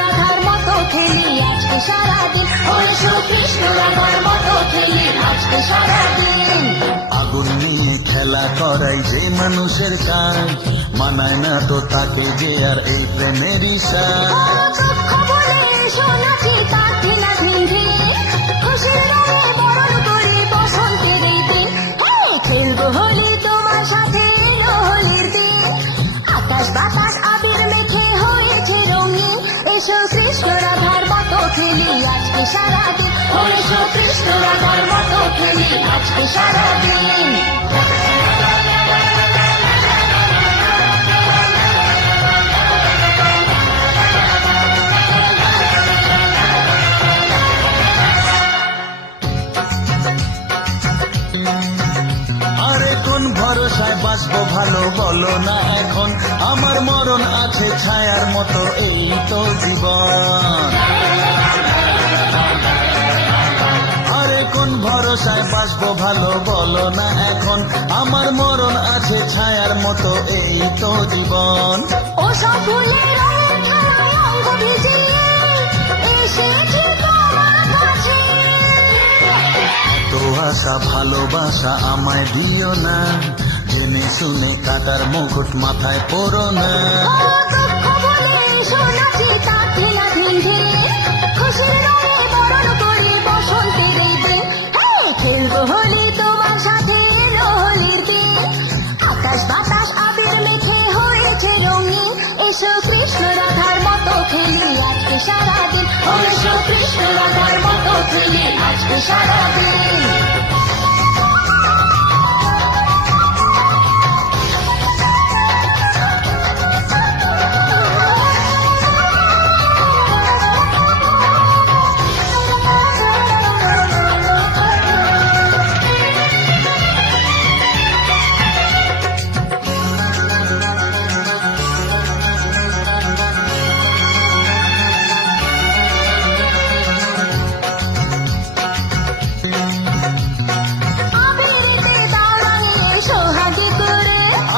রাধার মতো খেলি আজকে সারাদিন, এসো কৃষ্ণ রাধার মতো খেলি আজকে সারাদিন। আগুন নিয়ে খেলা করাই যে মানুষের কাজ, মানায় না তো তাকে যে আর এই প্রেমেরই সাজ। দুঃখ বলে এসো নাচি তার ঢিলা ঢিল, খুশির রঙে বরণ করি বসন্তের এই দিন। খেলবো হোলি তোমার সাথে, এলো হোলির দিন। আকাশ বাতাস আবির মেখে হয়েছে রঙিন, এসো কৃষ্ণ রাধার মতো খেলি আজকে সারাদিন, এসো কৃষ্ণ রাধার মতো খেলি আজকে সারাদিন। আরে কোন ভরসায় বাঁচবো ভালো বলো না এখন, আমার মরণ আছে ছায়ার মতো এই তো জীবন। আরে কোন ভরসায় বাঁচবো ভালো বলো না এখন, আমার মরণ আছে ছায়ার মতো এই তো জীবন। ও সব ফুলের রঙের খেলায় অঙ্গ ভিজিয়ে এসেছি তোমার কাছে। তো আশা ভালোবাসা আমায় দিও না, জেনে শুনে কাটার মুকুট মাথায় পরো না। দুঃখ বলে এসো নাচি তার ঢিলা ঢিল, খুশির রঙে বরণ করি বসন্তের এই দিন। খেলবো হোলি তোমার সাথে, এলো হোলির দিন। আকাশ বাতাস আবির মেখে হয়েছে রঙিন, এসো কৃষ্ণ রাধার মতো খেলি আজকে সারাদিন, এসো কৃষ্ণ রাধার মতো খেলি আজকে সারাদিন।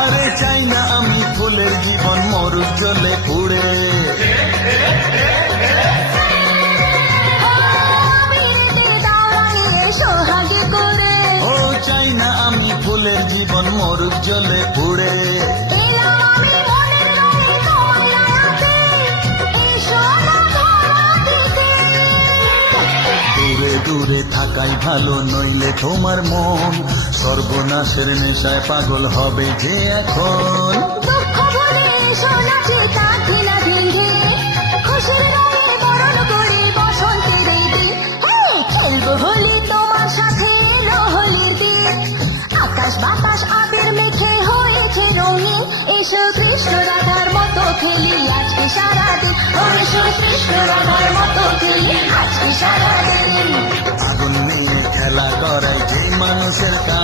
আরে চাই না আমি ফুলের জীবন মরুর জলে পুড়ে। ও চাই না আমি ফুলের জীবন মরুর জলে পুড়ে। দূরে দূরে থাকাই ভালো, নইলে তোমার মন সর্বনাশের নেশায় পাগল হবে যে এখন। দুঃখ বলে এসো নাচি তার ঢিলা ঢিল, খুশির রঙে বরণ করি বসন্তের এই দিন। খেলবো হোলি তোমার সাথে, এলো হোলির দিন। আকাশ বাতাস আবির মেখে হয়েছে রঙিন, এসো কৃষ্ণ রাধার মতো খেলি আজকে সারাদিন, এসো কৃষ্ণ রাধার মতো খেলি আজকে সারাদিন। আগুন নিয়ে খেলা করাই যে মানুষের কাজ,